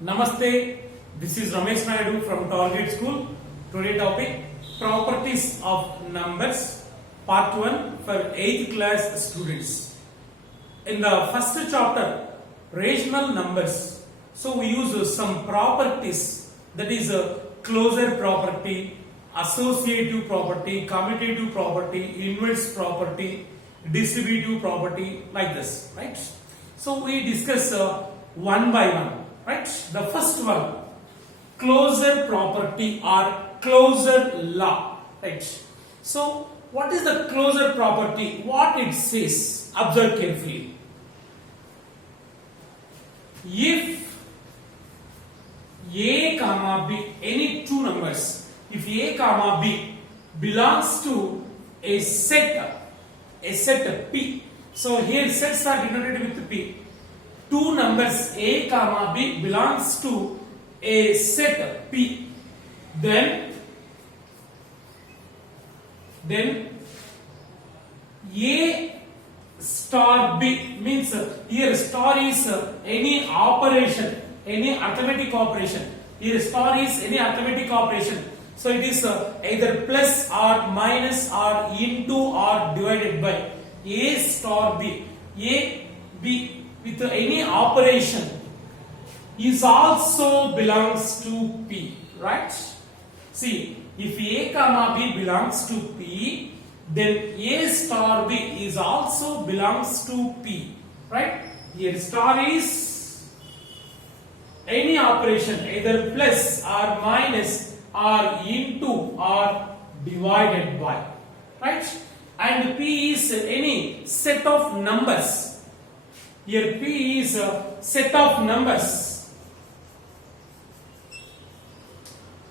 Namaste, this is Ramesh Naidu from Target School. Today topic Properties of Numbers Part 1 for 8th class students. In the first chapter, rational numbers. So we use some properties, that is a closure property, associative property, commutative property, inverse property, distributive property, like this, right? So we discuss one by one. Right? The first one, closure property or closure law. Right? So, what is the closure property? What it says? Observe carefully. If A comma B, any two numbers, if A comma B belongs to a set P. So here sets are denoted with P. Two numbers A comma B belongs to a set P, then A star B means here star is any operation, any arithmetic operation. Here star is any arithmetic operation. So it is either plus or minus or into or divided by A star B. A B with any operation is also belongs to P, right? See, if A comma B belongs to P, then A star B is also belongs to P, right? Here star is any operation either plus or minus or into or divided by, right? And P is any set of numbers. Here P is a set of numbers,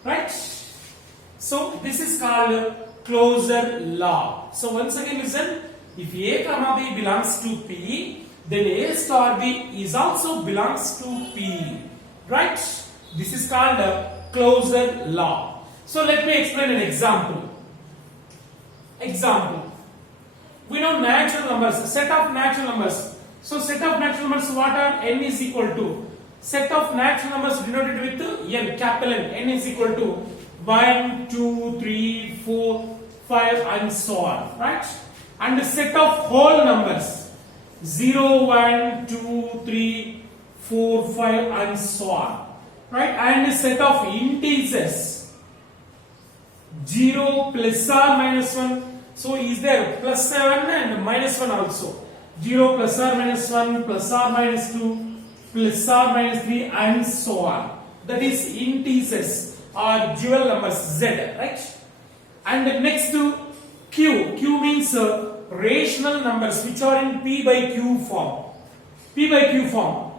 right? So this is called closure law. So once again listen, if A comma B belongs to P, then A star B is also belongs to P, right? This is called closure law. So let me explain an example. We know natural numbers, set of natural numbers. So set of natural numbers, what are? N is equal to, set of natural numbers denoted with N, capital N. N is equal to 1, 2, 3, 4, 5 and so on, right? And the set of whole numbers 0, 1, 2, 3, 4, 5 and so on, right? And the set of integers 0 plus or minus 1. So is there plus 7 and minus 1 also? 0 plus or minus 1, plus or minus 2, plus or minus 3 and so on. That is integers or dual numbers Z, right? And next to Q. Q means rational numbers which are in P by Q form. P by Q form.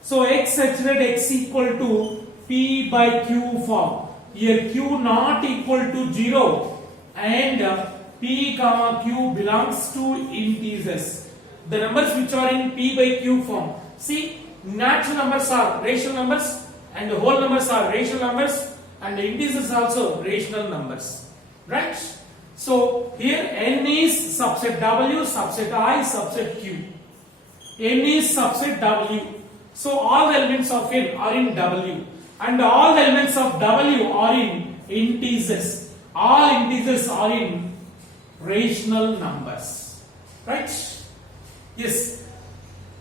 So X such that X equal to P by Q form. Here Q not equal to 0 and P comma Q belongs to integers. The numbers which are in P by Q form. See, natural numbers are rational numbers and the whole numbers are rational numbers and the integers also rational numbers. Right? So, here N is subset W, subset I, subset Q. N is subset W. So, all the elements of N are in W and all the elements of W are in integers. All integers are in rational numbers. Right? Yes,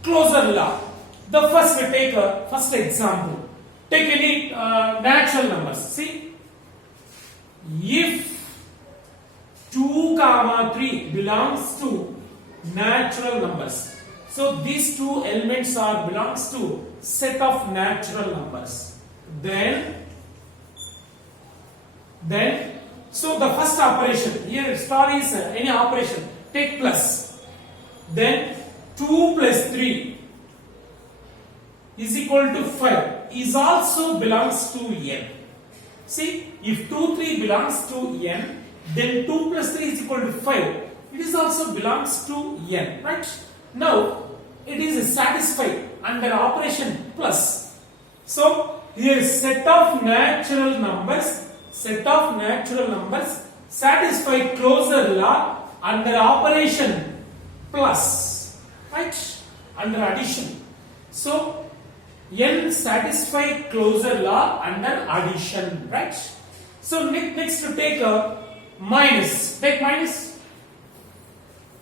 closure law. The first we take a first example. Take any natural numbers. See, if 2 comma 3 belongs to natural numbers, so these two elements are belongs to set of natural numbers. Then so the first operation here star is any operation. Take plus. Then 2 plus 3 is equal to 5 is also belongs to N. See, if 2, 3 belongs to N, then 2 plus 3 is equal to 5. It is also belongs to N, right? Now, it is satisfied under operation plus. So, here set of natural numbers satisfy closure law under operation plus, right? Under addition. So n satisfy closure law under addition, right? So next to take a minus. Take minus.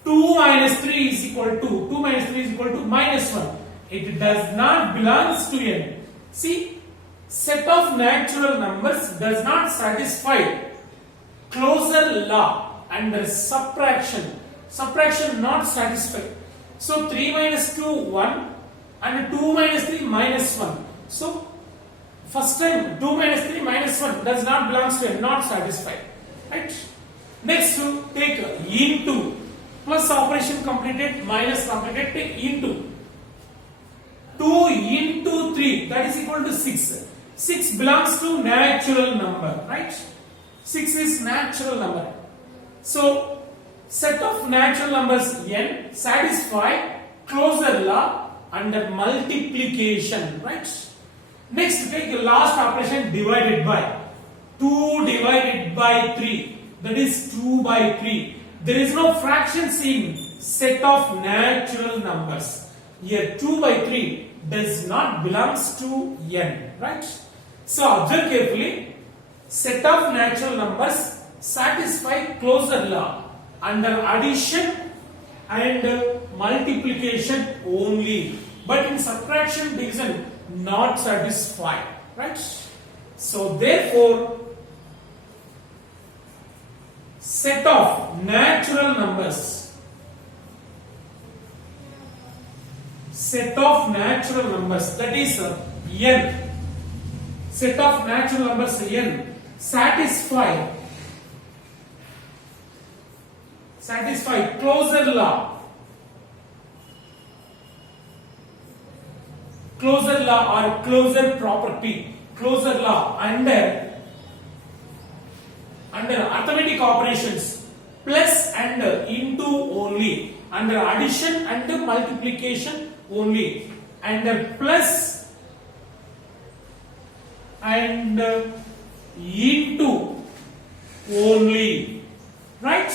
2 minus 3 is equal to 2 minus 3 is equal to minus 1. It does not belongs to n. See, set of natural numbers does not satisfy closure law under subtraction. Subtraction not satisfied. So 3 minus 2 1 and 2 minus 3 minus 1. So first time 2 minus 3 minus 1 does not belongs to n, not satisfied. Right? Next to take into. Plus operation completed, minus completed, take into. 2 into 3, that is equal to 6. 6 belongs to natural number, right? 6 is natural number. So, set of natural numbers n satisfy closure law under multiplication, right? Next, take the last operation divided by. 2 divided by 3, that is 2 by 3. There is no fractions in set of natural numbers. Here 2 by 3 does not belongs to n, right? So observe carefully. Set of natural numbers satisfy closure law under addition and multiplication only, but in subtraction division not satisfy, right? So therefore set of natural numbers that is n, set of natural numbers n satisfy closure law or closure property, closure law under arithmetic operations, plus and into only, under addition and multiplication only, under plus and into only, right?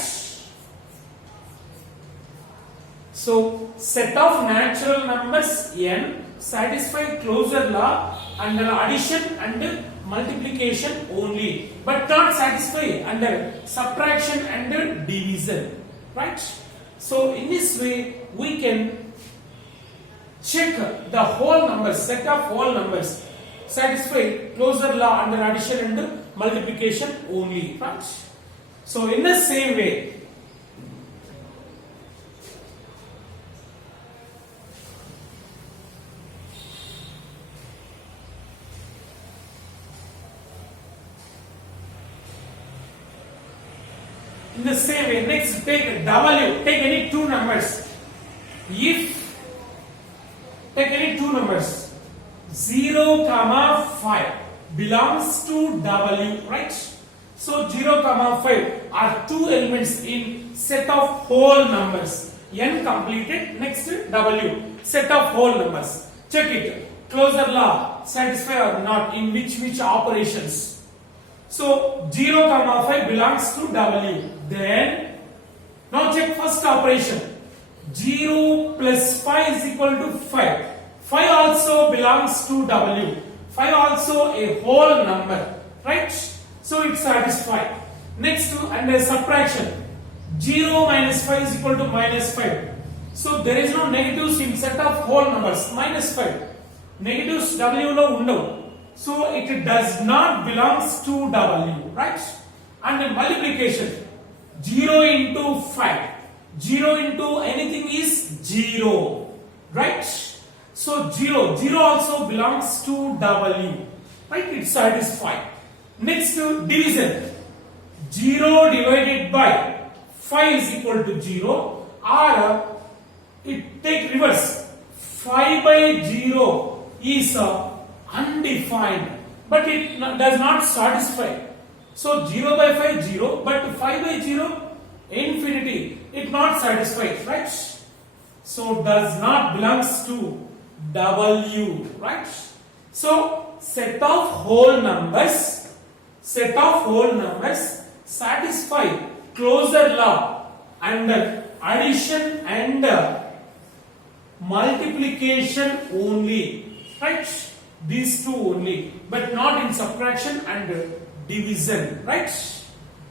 So set of natural numbers n satisfy closure law under addition and multiplication only, but not satisfy under subtraction and division, right? So in this way we can check the whole numbers, set of whole numbers satisfy closure law under addition and multiplication only, right? So in the same way, next take W, take any two numbers. If take any two numbers 0, 5 belongs to W, right? So 0, 5 are two elements in set of whole numbers. N completed, next W, set of whole numbers. Check it. Closure law satisfy or not in which operations. So 0, 5 belongs to W. Then now check first operation. 0 plus 5 is equal to 5. 5 also belongs to W. 5 also a whole number, right? So it satisfies. Next to under subtraction. 0 minus 5 is equal to minus 5. So there is no negatives in set of whole numbers. Minus 5. Negatives W lo undavu. So it does not belongs to W, right? And then multiplication. 0 into 5. 0 into anything is 0, right? So 0 also belongs to W, right? It's satisfied. Next to division. 0 divided by 5 is equal to 0, or it take reverse. 5 by 0 is undefined, but it does not satisfy. So 0 by 5 0, but 5 by 0 infinity, it not satisfied, right? So does not belongs to W, right? So set of whole numbers satisfy closure law under addition and multiplication only, right? These two only, but not in subtraction and division, right?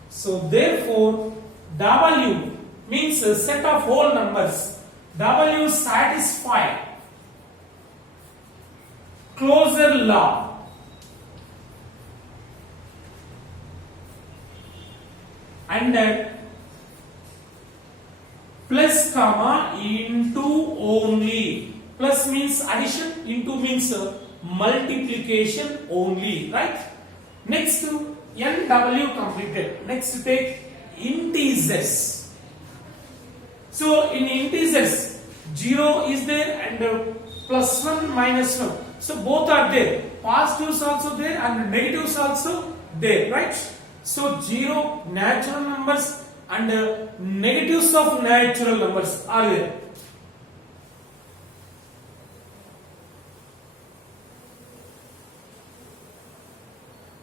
So therefore W means a set of whole numbers. W satisfy closure law. And then plus comma into only. Plus means addition, into means multiplication only, right? Next to NW completed. Next take integers. So in integers 0 is there and plus 1 minus 1. So both are there. Positives also there and negatives also there, right? So 0 natural numbers and negatives of natural numbers are there.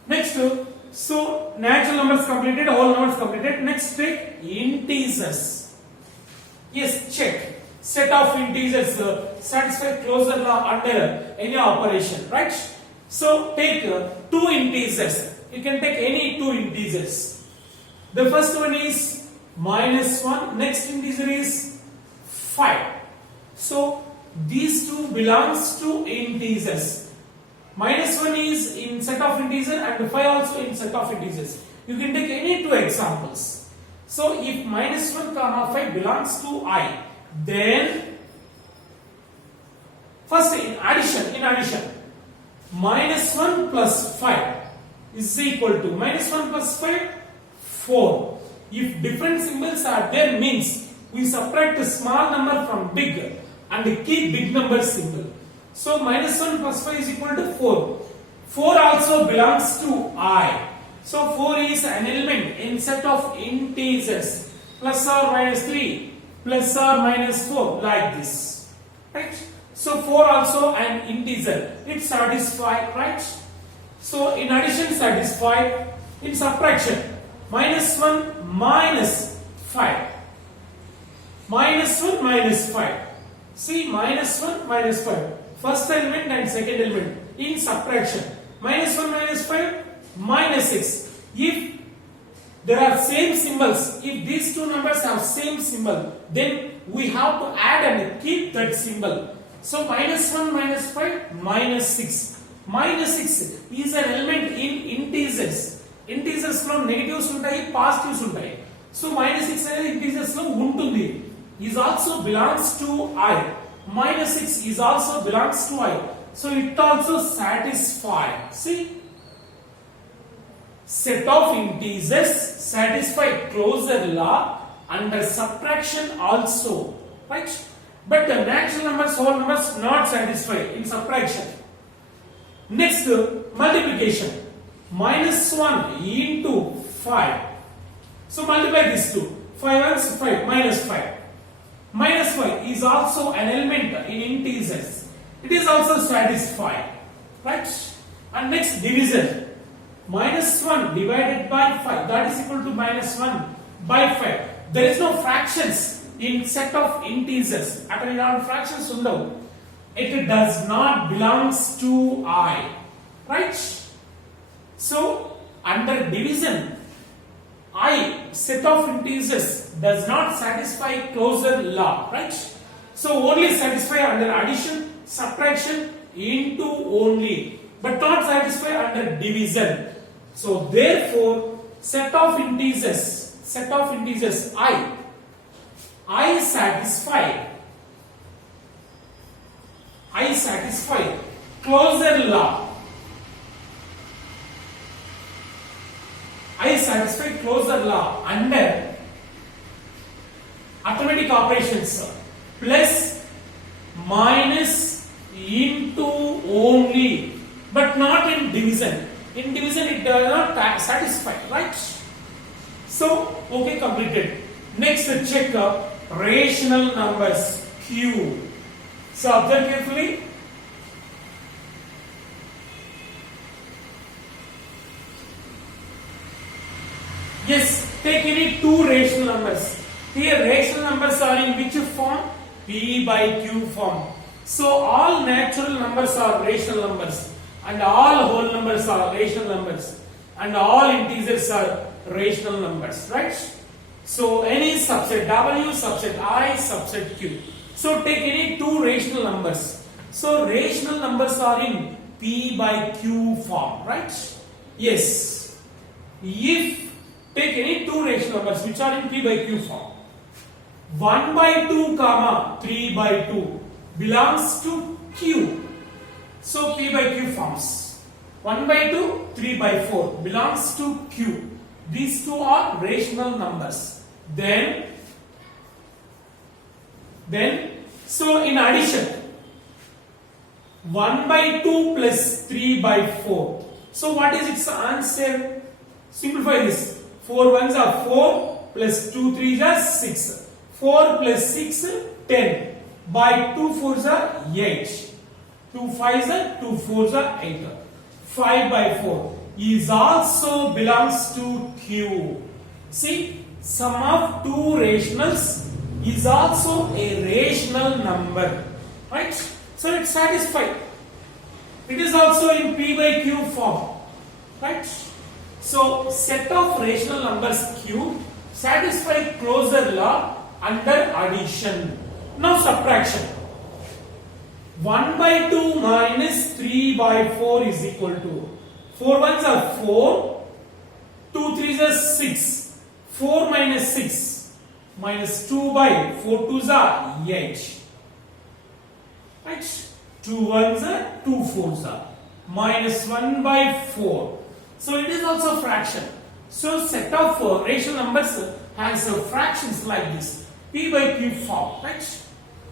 Next, so natural numbers completed, whole numbers completed. Next take integers. Yes, check. Set of integers satisfy closure law under any operation, right? So take two integers. You can take any two integers. The first one is minus 1. Next integer is 5. So these two belongs to integers. Minus 1 is in set of integers and 5 also in set of integers. You can take any two examples. So if minus 1 comma 5 belongs to I, then first in addition, minus 1 plus 5 is equal to minus 1 plus 5, 4. If different symbols are there means we subtract a small number from big and keep big number symbol. So minus 1 plus 5 is equal to 4. 4 also belongs to I. So 4 is an element in set of integers, plus or minus 3, plus or minus 4, like this, right? So 4 also an integer. It satisfies, right? So in addition satisfy, in subtraction minus 1 minus 5, minus 1 minus 5. See, minus 1 minus 5, first element and second element. In subtraction minus 1 minus 5 minus 6. If there are same symbols, if these two numbers have same symbol, then we have to add and keep that symbol. So minus 1 minus 5 minus 6. Minus 6 is an element in integers. Integers lo negatives untayi, positives untayi. So minus 6 అనేది integers lo ఉంటుంది. Is also belongs to I. Minus 6 is also belongs to I. So it also satisfy. See, set of integers satisfy closure law under subtraction also, right? But the natural numbers, whole numbers not satisfy in subtraction. Next, multiplication. Minus 1 into 5. So multiply these two. 5 and 5 minus 5. Minus 5 is also an element in integers. It is also satisfied, right? And next, division. Minus 1 divided by 5, that is equal to minus 1 by 5. There is no fractions in set of integers. At a fractions undavu. It does not belongs to I, right? So under division, I, set of integers, does not satisfy closure law, right? So only satisfy under addition, subtraction, into only, but not satisfy under division. So therefore, set of integers I satisfy closure law. I satisfy closure law under arithmetic operations, plus, minus, into only, but not in division. In division it does not satisfy, right? So, okay, completed. Next, check rational numbers Q. So observe carefully. Yes, take any two rational numbers. Here rational numbers are in which form? P by Q form. So all natural numbers are rational numbers, and all whole numbers are rational numbers, and all integers are rational numbers, right? So any subset W, subset I, subset Q. So take any two rational numbers. So rational numbers are in P by Q form, right? Yes. If take any two rational numbers which are in P by Q form, 1 by 2 comma 3 by 2 belongs to Q. So P by Q forms. 1 by 2, 3 by 4 belongs to Q. These two are rational numbers. Then so in addition, 1 by 2 plus 3 by 4. So what is its answer? Simplify this. 4 ones are 4 plus 2 3s are 6. 4 plus 6 10. By 2 4s are 8. 2 5s are 2 4s are 8. 5 by 4 is also belongs to Q. See, sum of two rationals is also a rational number, right? So it's satisfied. It is also in P by Q form, right? So set of rational numbers Q satisfy closure law under addition. Now subtraction. 1 by 2 minus 3 by 4 is equal to 4 ones are 4, 2 3s are 6, 4 minus 6 minus 2 by 4 2s are 8. Right? 2 ones are 2 4s are minus 1 by 4. So it is also fraction. So set of rational numbers has fractions like this, P by Q form, right?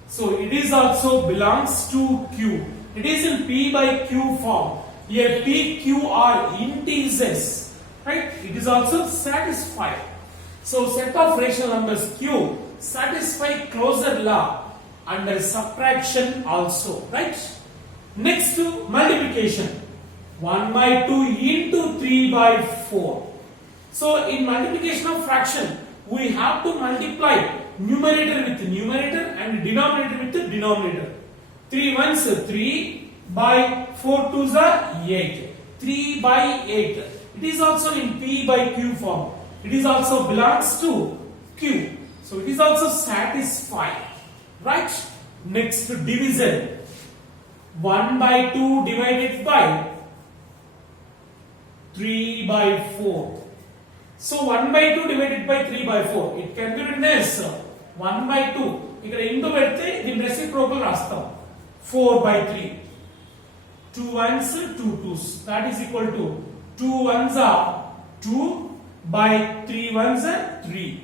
So it is also belongs to Q. It is in P by Q form. Here P, Q are integers, right? It is also satisfied. So set of rational numbers Q satisfy closure law under subtraction also, right? Next to multiplication. 1 by 2 into 3 by 4. So in multiplication of fraction, we have to multiply numerator with numerator and denominator with denominator. 3 ones are 3 by 4 2s are 8. 3 by 8. It is also in P by Q form. It is also belongs to Q. So it is also satisfied. Right? Next division. 1 by 2 divided by 3 by 4. So 1 by 2 divided by 3 by 4. It can be written as 1 by 2. ఇక్కడ into పెడితే దీని reciprocal రాస్తాం. 4 by 3. 2 ones, 2 2s. That is equal to 2 ones are 2 by 3 ones are 3.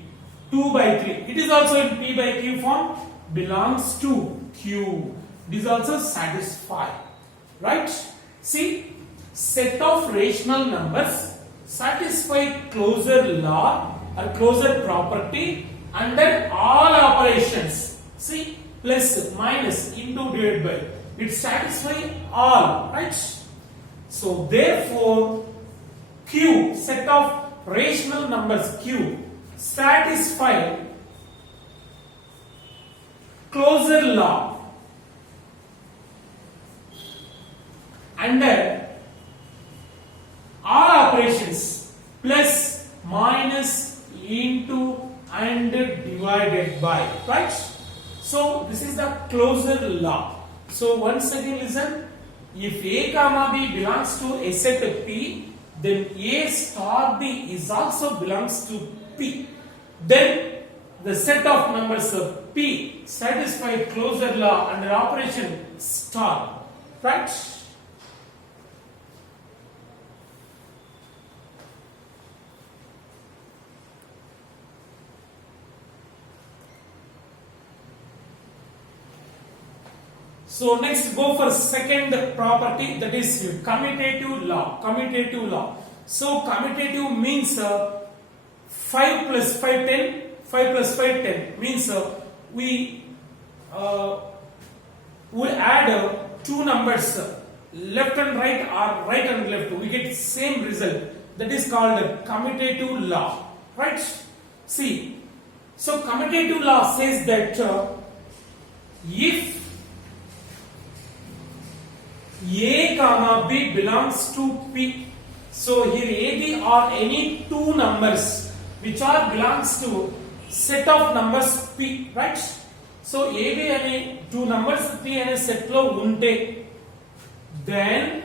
2 by 3. It is also in P by Q form. Belongs to Q. It is also satisfied. Right? See, set of rational numbers satisfy closure law or closure property under all operations. See, plus, minus, into, divided by. It satisfies all, right? So therefore, Q, set of rational numbers Q, satisfy closure law under all operations, plus, minus, into, and divided by, right? So this is the closure law. So once again listen, if A comma B belongs to a set P, then A star B is also belongs to P. Then the set of numbers of P satisfy closure law under operation star, right? So next go for second property, that is commutative law. Commutative law. So commutative means 5 plus 5 10. 5 plus 5 10 means we add two numbers left and right or right and left. We get same result. That is called commutative law. Right? See. So commutative law says that if A comma B belongs to P. So here A, B are any two numbers which are belongs to set of numbers P, right? So A, B any two numbers P ane set lo unte, then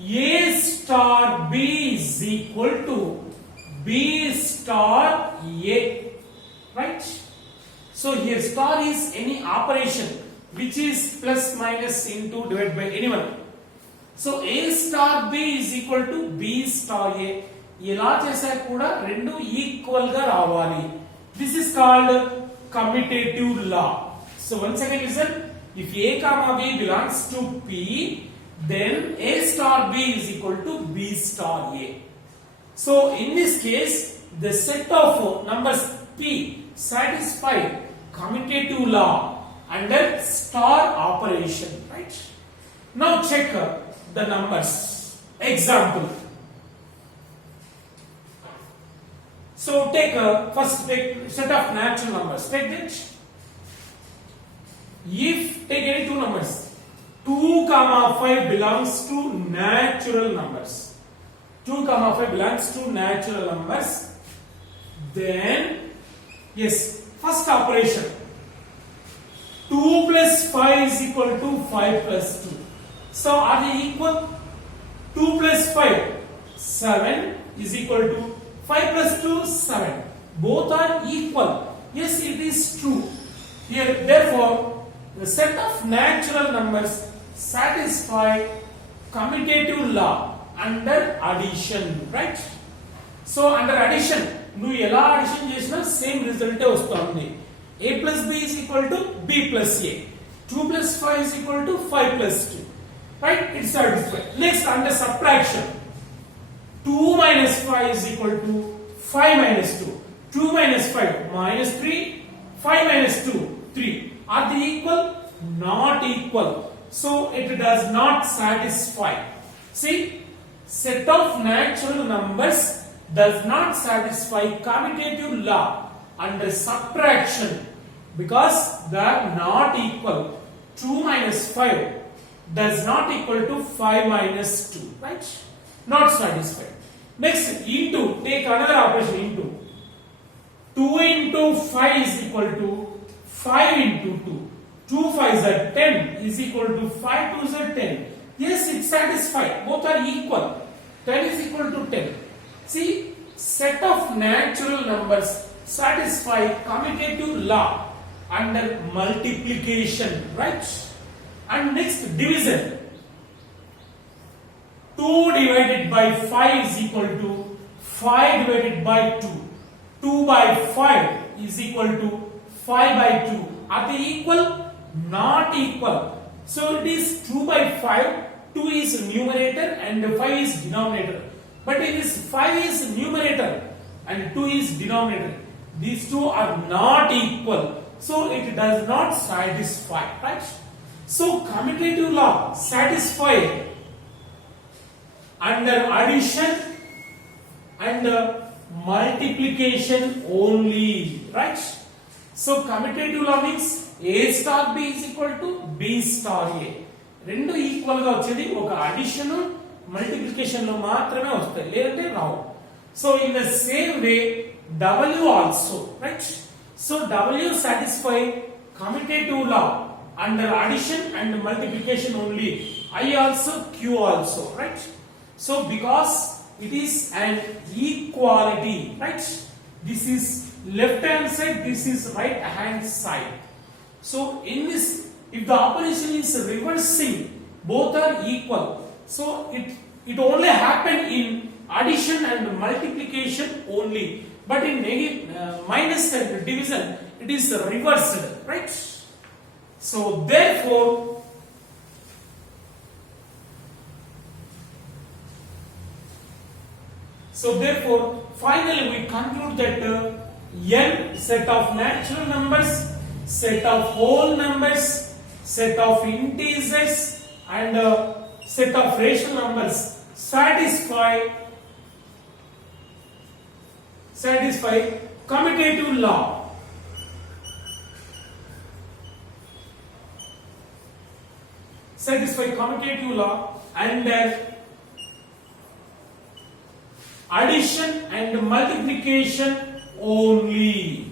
A star B is equal to B star A, right? So here star is any operation which is plus minus into divided by anyone. So A star B is equal to B star A. ఎలా చేసా కూడా రెండు equal గా రావాలి. This is called commutative law. So once again listen, if A comma B belongs to P, then A star B is equal to B star A. So in this case, the set of numbers P satisfy commutative law under star operation, right? Now check the numbers. Example. So take first take set of natural numbers. Take that. If take any two numbers, 2 comma 5 belongs to natural numbers. 2 comma 5 belongs to natural numbers. Then yes, first operation. 2 plus 5 is equal to 5 plus 2. So are they equal? 2 plus 5, 7 is equal to 5 plus 2, 7. Both are equal. Yes, it is true. Here, therefore, the set of natural numbers satisfy commutative law under addition, right? So under addition, nu ela addition chesina same result e vastundi. A plus B is equal to B plus A. 2 plus 5 is equal to 5 plus 2. Right? It's satisfied. Next, under subtraction. 2 minus 5 is equal to 5 minus 2. 2 minus 5 minus 3. 5 minus 2, 3. Are they equal? Not equal. So it does not satisfy. See, set of natural numbers does not satisfy commutative law under subtraction because they are not equal. 2 minus 5 does not equal to 5 minus 2, right? Not satisfied. Next, into, take another operation into. 2 into 5 is equal to 5 into 2. 2 5s are 10 is equal to 5 2s are 10. Yes, it's satisfied. Both are equal. 10 is equal to 10. See, set of natural numbers satisfy commutative law under multiplication, right? And next, division. 2 divided by 5 is equal to 5 divided by 2. 2 by 5 is equal to 5 by 2. Are they equal? Not equal. So it is 2 by 5. 2 is numerator and 5 is denominator. But it is 5 is numerator and 2 is denominator. These two are not equal. So it does not satisfy, right? So commutative law satisfy under addition and multiplication only, right? So commutative law means A star B is equal to B star A. రెండు equal గా వచ్చేది ఒక addition multiplication లో మాత్రమే వస్తాయి, లేదంటే రావు. So in the same way W also, right? So W satisfy commutative law under addition and multiplication only. I also, Q also, right? So because it is an equality, right? This is left hand side, this is right hand side. So in this, if the operation is reversing, both are equal. So it only happen in addition and multiplication only. But in minus and division, it is reversed, right? So therefore, finally we conclude that n set of natural numbers, set of whole numbers, set of integers and set of rational numbers satisfy commutative law. satisfy commutative law under addition and multiplication only.